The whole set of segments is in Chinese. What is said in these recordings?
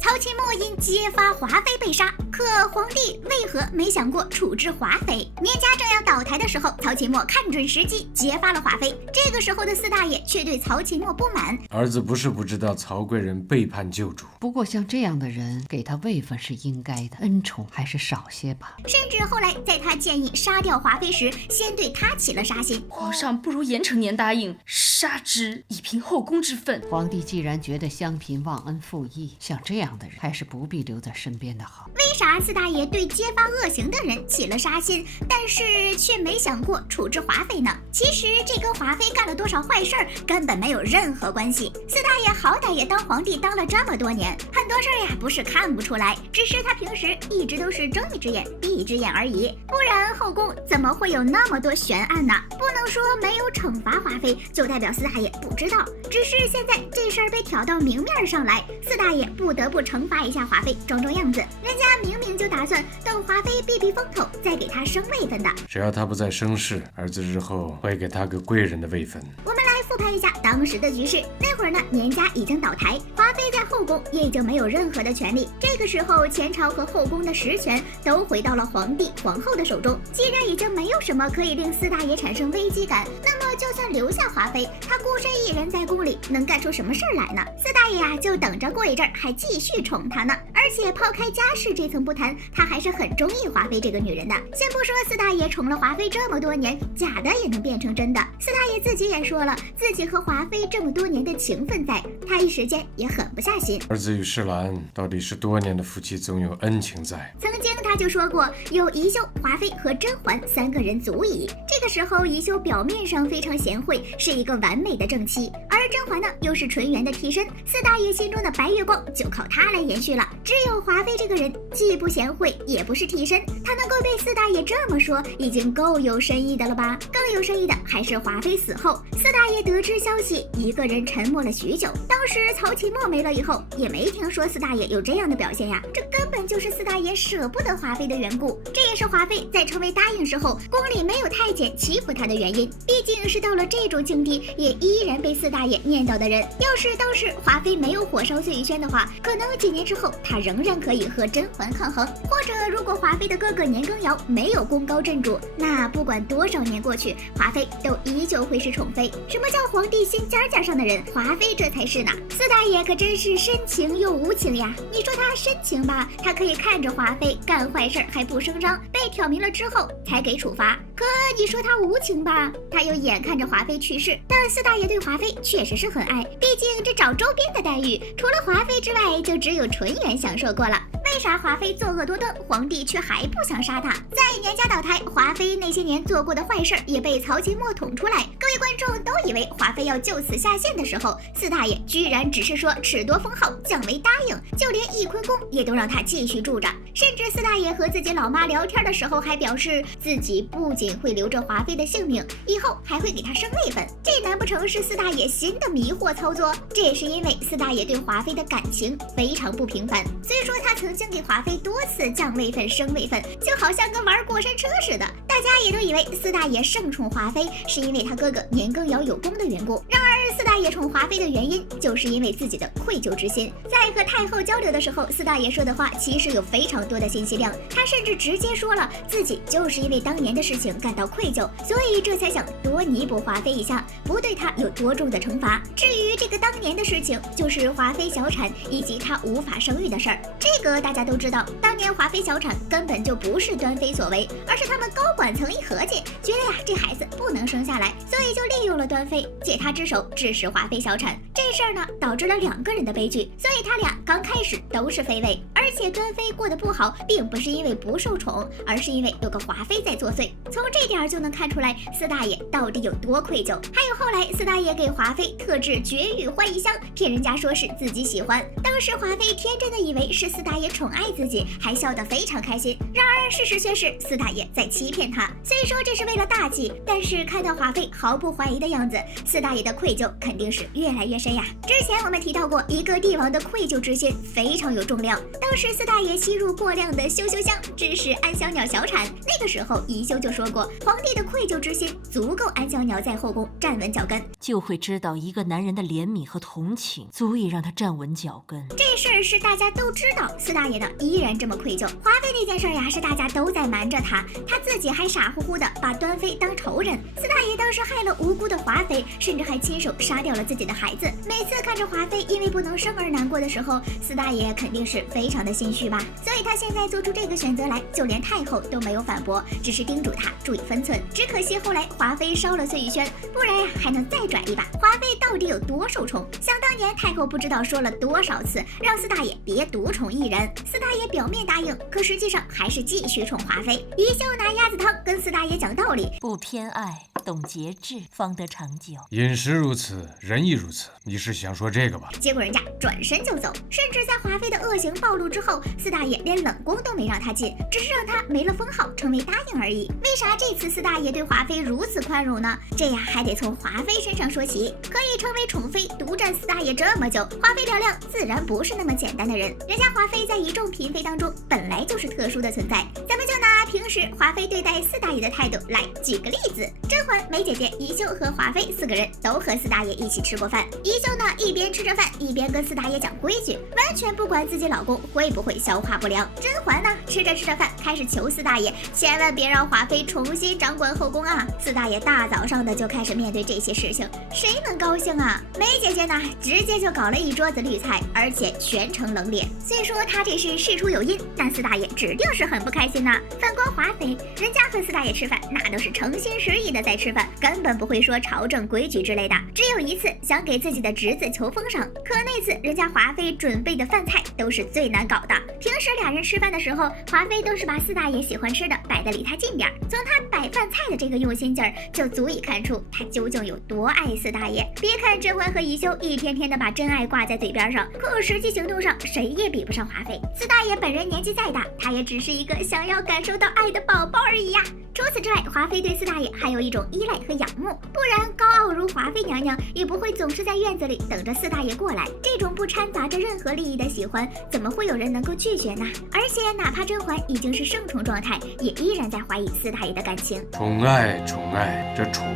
曹琴墨因揭发华妃被杀，可皇帝为何没想过处置华妃？年家正要倒台的时候，曹琴墨看准时机揭发了华妃。这个时候的四大爷却对曹琴墨不满，儿子不是不知道曹贵人背叛旧主，不过像这样的人给他位分是应该的，恩宠还是少些吧。甚至后来在他建议杀掉华妃时，先对他起了杀心。皇上不如严承年答应杀之，以平后宫之愤。皇帝既然觉得襄嫔忘恩负义，像这样的人还是不必留在身边的好。为啥四大爷对揭发恶行的人起了杀心，但是却没想过处置华妃呢？其实这跟华妃干了多少坏事根本没有任何关系。四大爷好歹也当皇帝当了这么多年，很多事呀不是看不出来，只是他平时一直都是睁一只眼闭一只眼而已。不然后宫怎么会有那么多悬案呢？不能说没有惩罚华妃就代表四大爷不知道，只是现在这事儿被挑到明面上来，四大爷不得不惩罚一下华妃，装样子。人家明明就打算等华妃避避风头再给她升位分的。只要他不再生事，儿子日后会给他个贵人的位分。我们来复盘一下当时的局势。那会儿呢，年家已经倒台，华妃在后宫也已经没有任何的权利。这个时候，前朝和后宫的实权都回到了皇帝、皇后的手中。既然已经没有什么可以令四大爷产生危机感，那么就算留下华妃，他孤身一人在宫里能干出什么事儿来呢？四大爷就等着过一阵儿还继续宠她呢。而且抛开家世这层不谈，他还是很中意华妃这个女人的。先不说四大爷宠了华妃这么多年，假的也能变成真的。四大爷自己也说了，自己和华妃这么多年的情分在，他一时间也狠不下心。儿子与世兰到底是多年的夫妻，总有恩情在。曾经他就说过，有宜修、华妃和甄嬛3个人足矣。这个时候，宜修表面上非常贤惠，是一个完美的正妻，而甄嬛呢又是纯元的替身，四大爷心中的白月光就靠她来延续了。只有华妃这个人既不贤惠也不是替身，她能够被四大爷这么说，已经够有深意的了吧？更有深意的还是华妃死后，四大爷得知消息，一个人沉默了许久。当时曹琴墨没了以后，也没听说四大爷有这样的表现呀，这根本就是四大爷舍不得华妃的缘故。这也是华妃在成为答应时候，宫里没有太监欺负她的原因。毕竟是到了这种境地，也依然被四大爷念叨的人。要是当时华妃没有火烧碎玉轩的话，可能几年之后她仍然可以和甄嬛抗衡。或者如果华妃的哥哥年羹尧没有功高震主，那不管多少年过去，华妃都依旧会是宠妃。什么叫皇帝心尖尖上的人？华妃这才是呢。四大爷可真是深情又无情呀。你说他深情吧，他可以看着华妃干坏事还不声张，被挑明了之后才给处罚。可你说他无情吧，他又眼看着华妃去世。但四大爷对华妃确实是很爱，毕竟这找周边的待遇，除了华妃之外，就只有纯元享受过了。为啥华妃作恶多端，皇帝却还不想杀她？在年家倒台，华妃那些年做过的坏事也被曹琴墨捅出来。各位观众都以为华妃要就此下线的时候，四大爷居然只是说褫夺封号，降为答应，就连翊坤宫也都让他继续住着。甚至四大爷和自己老妈聊天的时候，还表示自己不仅会留着华妃的性命，以后还会给她升位分。这难不成是四大爷新的迷惑操作？这也是因为四大爷对华妃的感情非常不平凡。虽说他曾经给华妃多次降位分、升位分，就好像跟玩过山车似的。大家也都以为四大爷盛宠华妃是因为他哥哥年羹尧有功的缘故。然而四大爷宠华妃的原因，就是因为自己的愧疚之心。在和太后交流的时候，四大爷说的话其实有非常多的信息量。他甚至直接说了自己就是因为当年的事情感到愧疚，所以这才想多弥补华妃一下，不对他有多重的惩罚。至于这个当年的事情，就是华妃小产以及她无法生育的事儿。这个大家都知道，当年华妃小产根本就不是端妃所为，而是他们高管层一合计，觉得这孩子不能生下来，所以就利用了端妃，借她之手致使华妃小产。这事儿呢，导致了2个人的悲剧，所以他俩刚开始都是妃位。而且端妃过得不好，并不是因为不受宠，而是因为有个华妃在作祟。从这点就能看出来四大爷到底有多愧疚。还有后来四大爷给华妃特制绝育欢宜香，骗人家说是自己喜欢。当时华妃天真的以为是四大爷宠爱自己，还笑得非常开心。然而事实却是四大爷在欺骗她。虽说这是为了大计，但是看到华妃毫不怀疑的样子，四大爷的愧疚肯定是越来越深呀。之前我们提到过，一个帝王的愧疚之心非常有重量。当时四大爷吸入过量的羞羞香，致使安小鸟小产。那个时候宜修就说过，皇帝的愧疚之心足够安小鸟在后宫站稳脚跟，就会知道一个男人的怜悯和同情足以让他站稳脚跟。这事儿是大家都知道，四大爷呢依然这么愧疚。华妃那件事呀，是大家都在瞒着他，他自己还傻乎乎的把端妃当仇人。四大爷当时害了无辜的华妃，甚至还亲手杀掉了自己的孩子。每次看着华妃因为不能生而难过的时候，四大爷肯定是非常的心虚吧。所以他现在做出这个选择来，就连太后都没有反驳，只是叮嘱他注意分寸。只可惜后来华妃烧了碎玉轩，不然呀还能再拽一把。华妃到底有多受宠？想当年太后不知道说了多少次让四大爷别独宠一人，四大爷表面答应，可实际上还是继续宠华妃。宜修拿鸭子汤跟四大爷讲道理，不偏爱，懂节制，方得长久。饮食如此，人亦如此。你是想说这个吧？结果人家转身就走，甚至在华妃的恶行暴露之后，四大爷连冷宫都没让他进，只是让他没了封号，成为答应而已。为啥这次四大爷对华妃如此宽容呢？这呀还得从华妃身上说起。可以成为宠妃独占四大爷这么久，华妃嘹亮自然不是那么简单的人。人家华妃在一众嫔妃当中本来就是特殊的存在。咱们就拿平时华妃对待四大爷的态度来举个例子。甄嬛、梅姐姐、宜修和华妃四个人都和四大爷一起吃过饭。宜修呢一边吃着饭一边跟四大爷讲规矩，完全不管自己老公会不会消化不良。甄嬛呢吃着饭开始求四大爷千万别让华妃重新掌管后宫啊。四大爷大早上的就开始面对这些事情，谁能高兴啊？梅姐姐呢直接就搞了一桌子绿菜，而且全程冷脸。虽说她这是事出有因，但四大爷指定是很不开心呐。反观华妃，人家和四大爷吃饭那都是诚心实意的在吃饭，根本不会说朝政规矩之类的。只有一次想给自己的侄子求封赏，可那次人家华妃准备的饭菜都是最难搞的。平时俩人吃饭的时候，华妃都是把四大爷喜欢吃的摆得离他近点，从他摆饭菜的这个用心劲儿，就足以看出他究竟有多爱四大爷。别看甄嬛和宜修一天天的把真爱挂在嘴边上，可实际行动上谁也比不上华妃。四大爷本人年纪再大，他也只是一个想要感受到爱的宝宝而已呀。除此之外，华妃对四大爷还有一种依赖和仰慕，不然高傲如华妃娘娘也不会总是在院子里等着四大爷过来。这种不掺杂着任何利益的喜欢，怎么会有人能够拒绝呢？而且哪怕甄嬛已经是圣宠状态，也依然在怀疑四大爷的感情。宠爱，宠爱，这宠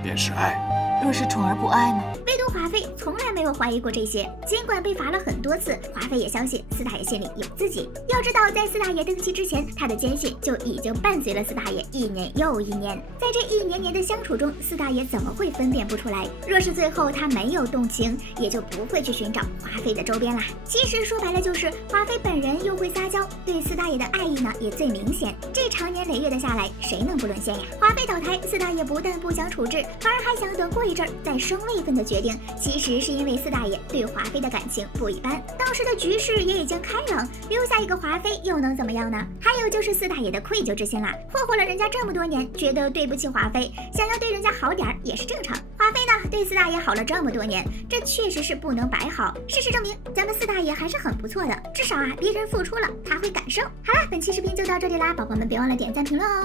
便是爱。若是宠而不爱呢？唯独华妃从来没有怀疑过这些，尽管被罚了很多次，华妃也相信四大爷心里有自己。要知道，在四大爷登基之前，他的奸信就已经伴随了四大爷一年又一年。在这一年年的相处中，四大爷怎么会分辨不出来？若是最后他没有动情，也就不会去寻找华妃的周边啦。其实说白了就是华妃本人又会撒娇，对四大爷的爱意呢也最明显。这长年累月的下来，谁能不沦陷呀？华妃倒台，四大爷不但不想处置，反而还想等过一阵再升位分的决定。其实是因为四大爷对华妃的感情不一般，当时的局势也已经开朗，留下一个华妃又能怎么样呢？还有就是四大爷的愧疚之心啦，霍霍了人家这么多年，觉得对不起华妃，想要对人家好点也是正常。华妃呢对四大爷好了这么多年，这确实是不能白好。事实证明，咱们四大爷还是很不错的，至少啊别人付出了他会感受。好了，本期视频就到这里啦，宝宝们别忘了点赞评论哦。